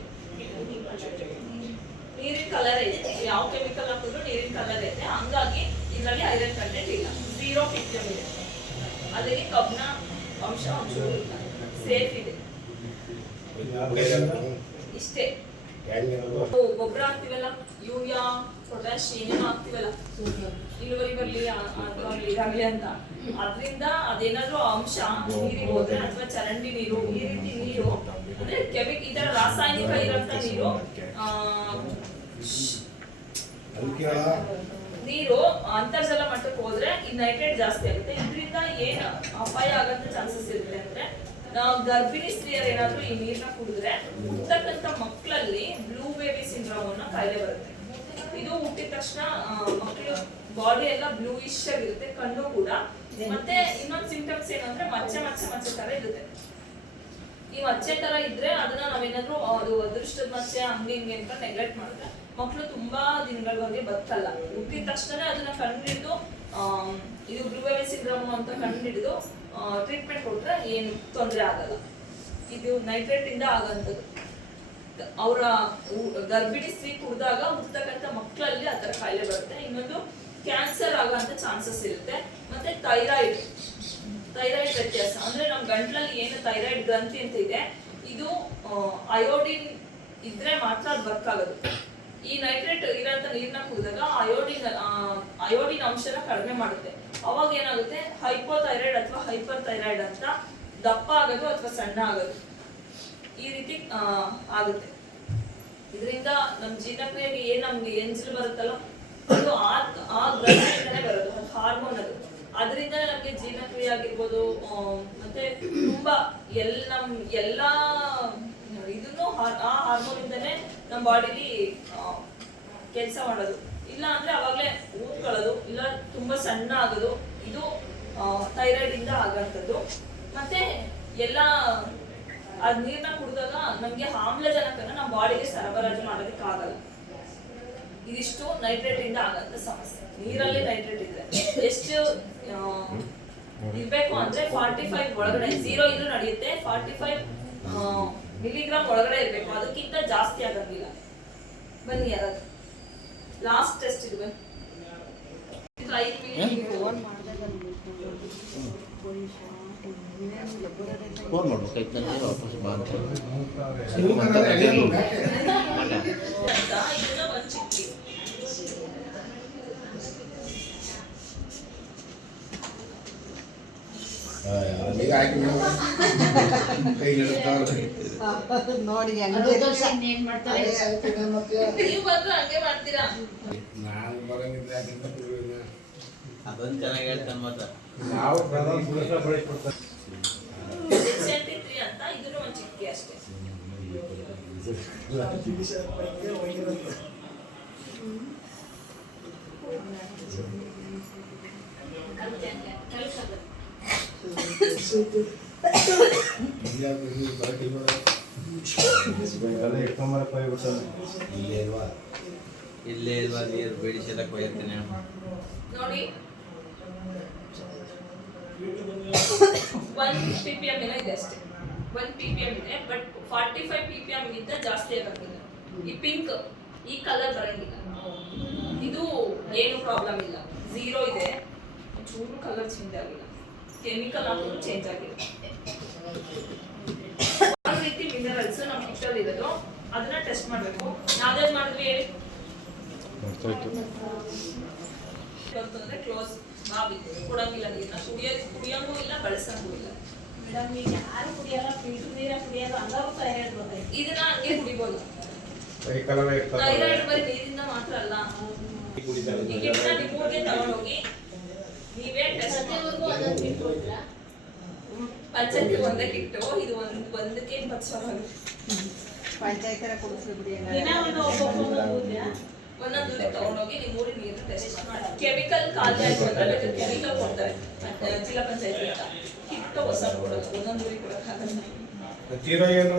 ನೀರಿನ ಕಲರ್ ಐತೆ ಯಾವ ಕೆಮಿಕಲ್ ಹಾಕಿದ್ರು ನೀರಿನ ಕಲರ್ ಇದೆ. ಹಂಗಾಗಿ ಇದರಲ್ಲಿ ಐರನ್ ಕಂಟೆಂಟ್ ಇಲ್ಲ. ಜೀರೋ ಪಿಕ್ಚರ್ ಇದೆ. ಅದಕ್ಕೆ ಕಬ್ಬಿಣ ಅಂಶ ಅಂಶಗಳು ಇಲ್ಲ. ಸೇಫ್ ಇದೆ. ಇಷ್ಟೇ. ಗೊಬ್ಬರ ಹಾಕ್ತಿವಲ್ಲ? ಯೂರಿಯಾ ಪೊಟ್ಯಾಶ್ ಏನೇನು ಹಾಕ್ತಿವಲ್ಲ? ಇಳುವರಿ ಬರ್ಲಿ ಇದಾಗ್ಲಿ ಅಂತ. ಅದರಿಂದ ಅದೇನಾದ್ರೂ ಅಂಶ ನೀರಿಗೆ ಹೋದ್ರೆ ಅಥವಾ ಚರಂಡಿ ನೀರು, ಈ ರೀತಿ ನೀರು, ಅಂದ್ರೆ ಕೆಮಿಕ್ ತರ ರಾಸಾಯನಿಕ ಇರೋಂಥ ನೀರು ನೀರು ಅಂತರ್ಜಲ ಮಟ್ಟಕ್ಕೆ ಹೋದ್ರೆ ಈ ನೈಟ್ರೇಟ್ ಜಾಸ್ತಿ ಆಗುತ್ತೆ. ಇದರಿಂದ ಏನು ಅಪಾಯ ಆಗಂತ ಚಾನ್ಸಸ್ ಇರುತ್ತೆ ಅಂದ್ರೆ ನಾವು ಗರ್ಭಿಣಿ ಸ್ತ್ರೀಯರು ಏನಾದ್ರೂ ಈ ನೀರ್ನ ಕುಡಿದ್ರೆ ಹುಟ್ಟತಕ್ಕಂತ ಮಕ್ಕಳಲ್ಲಿ ಬ್ಲೂ ಬೇಬಿ ಸಿಂಡ್ರೋಮ್ ಅನ್ನೋ ಕಾಯಿಲೆ ಬರುತ್ತೆ. ಇದು ಹುಟ್ಟಿದ ತಕ್ಷಣ ಮಕ್ಕಳು ಬಾಡಿ ಎಲ್ಲ ಬ್ಲೂಯಿಶ್ ಆಗಿರುತ್ತೆ, ಕಣ್ಣು ಕೂಡ. ಮತ್ತೆ ಇನ್ನೊಂದು ಸಿಂಟಮ್ಸ್ ಏನಂದ್ರೆ ಮಚ್ಚೆ ಮಚ್ಚೆ ಮಚ್ಚೆ ತರ ಇರುತ್ತೆ. ಈ ಮಚ್ಚೆ ತರ ಇದ್ರೆ ಅದನ್ನ ನಾವೇನಾದ್ರೂ ಅದು ಅದೃಷ್ಟದ ಮಚ್ಚೆ ಹಂಗೆ ಹಿಂಗೆ ಅಂತ ನೆಗ್ಲೆಕ್ಟ್ ಮಾಡಿದ್ರೆ ಮಕ್ಕಳು ತುಂಬಾ ದಿನಗಳವರೆಗೆ ಬತ್ತಲ್ಲ. ಹುಟ್ಟಿದ ತಕ್ಷಣ ಅದನ್ನ ಕಂಡು ಹಿಡಿದು ಇದು ಬ್ಲೂಬೆರಿ ಸಿಂಡ್ರೋಮ್ ಅಂತ ಕಂಡುಹಿಡಿದು ಟ್ರೀಟ್ಮೆಂಟ್ ಕೊಟ್ಟರೆ ಏನು ತೊಂದರೆ ಆಗಲ್ಲ. ಇದು ನೈಟ್ರೇಟ್ ಇಂದ ಆಗಂತದ್ದು. ಅವರ ಗರ್ಭಿಣಿ ಸ್ತ್ರೀ ಕುಡಿದಾಗ ಹುಟ್ಟತಕ್ಕಂಥ ಮಕ್ಕಳಲ್ಲಿ ಆ ಥರ ಕಾಯಿಲೆ ಬರುತ್ತೆ. ಇನ್ನೊಂದು ಕ್ಯಾನ್ಸರ್ ಆಗೋಂಥ ಚಾನ್ಸಸ್ ಇರುತ್ತೆ. ಮತ್ತೆ ಥೈರಾಯ್ಡ್ ಥೈರಾಯ್ಡ್ ವ್ಯತ್ಯಾಸ. ಅಂದ್ರೆ ನಮ್ಮ ಗಂಟ್ಲಲ್ಲಿ ಏನು ಥೈರಾಯ್ಡ್ ಗ್ರಂಥಿ ಅಂತ ಇದೆ, ಇದು ಅಯೋಡಿನ್ ಇದ್ರೆ ಮಾತ್ರ ಅದು ವರ್ಕ್ ಆಗೋದು. ಈ ನೈಟ್ರೇಟ್ ಇರೋಂಥ ನೀರನ್ನ ಕುಡಿದಾಗ ಅಯೋಡಿನ್ ಅಯೋಡಿನ್ ಅಂಶನ ಕಡಿಮೆ ಮಾಡುತ್ತೆ. ಅವಾಗ ಏನಾಗುತ್ತೆ ಹೈಪೋಥೈರಾಯ್ಡ್ ಅಥವಾ ಹೈಪರ್ ಥೈರಾಯ್ಡ್ ಅಂತ ದಪ್ಪ ಆಗೋದು ಅಥವಾ ಸಣ್ಣ ಆಗೋದು. ಈ ರೀತಿ ಆಗುತ್ತೆ. ಇದರಿಂದ ನಮ್ಮ ಜೀರ್ಣಕ್ರಿಯೆಗೆ ಏನ್ ನಮ್ಗೆ ಎಂಜಲು ಬರುತ್ತಲ್ಲ, ಅದು ಆ ಆ ಬರೋದು, ಅದು ಹಾರ್ಮೋನ್ ಅದು. ಅದರಿಂದ ನಮಗೆ ಜೀರ್ಣಕ್ರಿಯೆ ಆಗಿರ್ಬೋದು ಮತ್ತೆ ತುಂಬಾ ಎಲ್ ನಮ್ ಎಲ್ಲಾ ಇದನ್ನು ಆ ಹಾರ್ಮೋನ್ ಇಂದನೇ ನಮ್ಮ ಬಾಡಿಲಿ ಕೆಲಸ ಮಾಡೋದು. ಇಲ್ಲ ಅಂದ್ರೆ ಅವಾಗಲೇ ಊದ್ಕೊಳ್ಳೋದು, ಇಲ್ಲ ತುಂಬಾ ಸಣ್ಣ ಆಗೋದು, ಇದು ಥೈರಾಯ್ಡ್ ಇಂದ ಆಗಂತದ್ದು ಮತ್ತೆ ಎಲ್ಲ ಅದ್ ನೀರ್ನ ಕುಡಿದಾಗ ನಮ್ಗೆ ಆಮ್ಲಜನಕನ ನಮ್ಮ ಬಾಡಿಗೆ ಸರಬರಾಜು ಮಾಡೋದಕ್ಕೆ ಆಗಲ್ಲ ಇದಿಷ್ಟು ನೈಟ್ರೇಟ್ ಇಂದ ಆಗಂತ ಸಮಸ್ಯೆ. ನೀರಲ್ಲಿ ನೈಟ್ರೇಟ್ ಇದೆ. ಎಷ್ಟು ಇರ್ಬೇಕು ಅಂದ್ರೆ ಫಾರ್ಟಿ ಫೈವ್ ಒಳಗಡೆ ಝೀರೋ ಇದ್ರೂ ನಡೆಯುತ್ತೆ. ಫಾರ್ಟಿ ಫೈವ್ ಮಿಲಿಗ್ರಾಮ್ ಒಳಗಡೆ ಇರ್ಬೇಕು. ಅದಕ್ಕಿಂತ ಜಾಸ್ತಿ ಆಗಂಗಿಲ್ಲ ಬನ್ನಿ ಯಾರಾದ್ರು ಲಾಸ್ಟ್ ಟೆಸ್ಟ್ ಇದು ಬನ್ನಿ ಇದು ಐದು ಮಿಲಿ ಫೋನ್ ಮಾಡ್ಬೇಕಾಯ್ತು ನನಗೆ ವಾಪಸ್ ಬಾ ಅಂತ ಸಿಂಗಲ್ ಎಳ್ನೀರು ಯಾಕೆ? ಅಂತ ಇದನ್ನ ಒಂದ್ ಚಿಕ್ಕಿ ಆ, ಈಗ ಹಾಕಿ ಬಿಡು. ಕೈಗೆ ಹಿಡಿತಾವ್ರೆ. ನೋಡಿ ಅದು ತೋರ್ಸು ಇನ್ನೇನ್ ಮಾಡ್ತಾರೆ ನೀವು ಬಂದ್ರೆ ಹಂಗೆ ಮಾಡ್ತೀರಾ? ನಾನು ಬರಂಗಿದ್ರೆ. ಅದೊಂದು ಚೆನ್ನಾಗಿ ಹೇಳ್ತಾನೆ ಮಾತ್ರ. ನಾವು ಪ್ರಧಾನ ಬಳಸ್ಕೊಡ್ತಾರೆ. ಅಷ್ಟೇ. ಇಲ್ಲೇ ಇಲ್ವಾ? ಇಲ್ಲೇ ನೀರು ಬೇಡಿಸೆಲ್ಲ ಕೊಯ್ಯತ್ತೇನೆ ನೋಡಿ ಒನ್ ಪಿ ಪಿ ಎಂ ಇದೆ ಅಷ್ಟೇ ಒನ್ ಪಿ ಇದೆ ಬಟ್ ಫಾರ್ಟಿ ಫೈವ್ ಪಿ ಜಾಸ್ತಿ ಈ ಪಿಂಕ್ ಈ ಕಲರ್ ಬರಂಗಿಲ್ಲ ಇದು ಏನು ಪ್ರಾಬ್ಲಮ್ ಇಲ್ಲ ಝೀರೋ ಇದೆ ಚೂರು ಕಲರ್ ಚೇಂಜ್ ಆಗಿಲ್ಲ ಕೆಮಿಕಲ್ ಹಾಕಿದ್ರು ಚೇಂಜ್ ಆಗಿದೆ. ಯಾವ ರೀತಿ ಮಿನರಲ್ಸ್ ನಮ್ಮ ಹಿಟ್ಟಲ್ಲಿ ಇರೋದು. ಅದನ್ನ ಟೆಸ್ಟ್ ಮಾಡಬೇಕು. ನಾವೇನ್ ಮಾಡಿದ್ವಿ? ಹೇಳಿ ಅಂತಂದ್ರೆ ಕ್ಲೋಸ್ ಬಾವಿ ಕೊಡಂಗಿಲ್ಲ ನೀರನ್ನ ಕುಡಿಯೋ ಕುಡಿಯೋಂಗೂ ಇಲ್ಲ ಬಳಸಂಗೂ ಇಲ್ಲ. ಮೇಡಮ್ ಈಗ ಯಾರು ಕುಡಿಯಲ್ಲ? ಫಿಲ್ಟರ್ ನೀರ ಕುಡಿಯಲ್ಲ? ಹಂಗಾರು ಹೇಳ್ಬೋದು ಇದನ್ನ ಹಂಗೆ ಕುಡಿಬೋದು. ಥೈರಾಯ್ಡ್ ಬರೀ ನೀರಿಂದ ಮಾತ್ರ ಅಲ್ಲ. ಈ ಕಿಟ್ನ ನಿಮ್ಮೂರಿಗೆ ತಗೊಂಡೋಗಿ ನೀವೇ ಪಂಚಾಯತ್ ಒಂದೇ ಇದು ಒಂದು ಒಂದಕ್ಕೆ ಆಗುತ್ತೆ ಪಂಚಾಯತರ ಒಂದು ಒಬ್ಬೊಬ್ಬರು ಒಂದೊಂದು ಊರಿಗೆ ತಗೊಂಡೋಗಿ ನಿಮ್ಮ ಊರಿನ ಟೆಸ್ಟ್ ಮಾಡಿ. ಕೆಮಿಕಲ್ ಖಾಲಿ ಆಯ್ತು ಅಂದ್ರೆ ಕೆಮಿಕಲ್ ಕೊಡ್ತಾರೆ. ಜಿಲ್ಲಾ ಪಂಚಾಯತ್ ಕಿಟ್ಟು ಹೊಸ ಕೊಡೋದು. ಒಂದೊಂದು ಊರಿಗೆ ಕೊಡೋಕ್ಕಾಗಲ್ಲ ಜೀರೋ ಏನು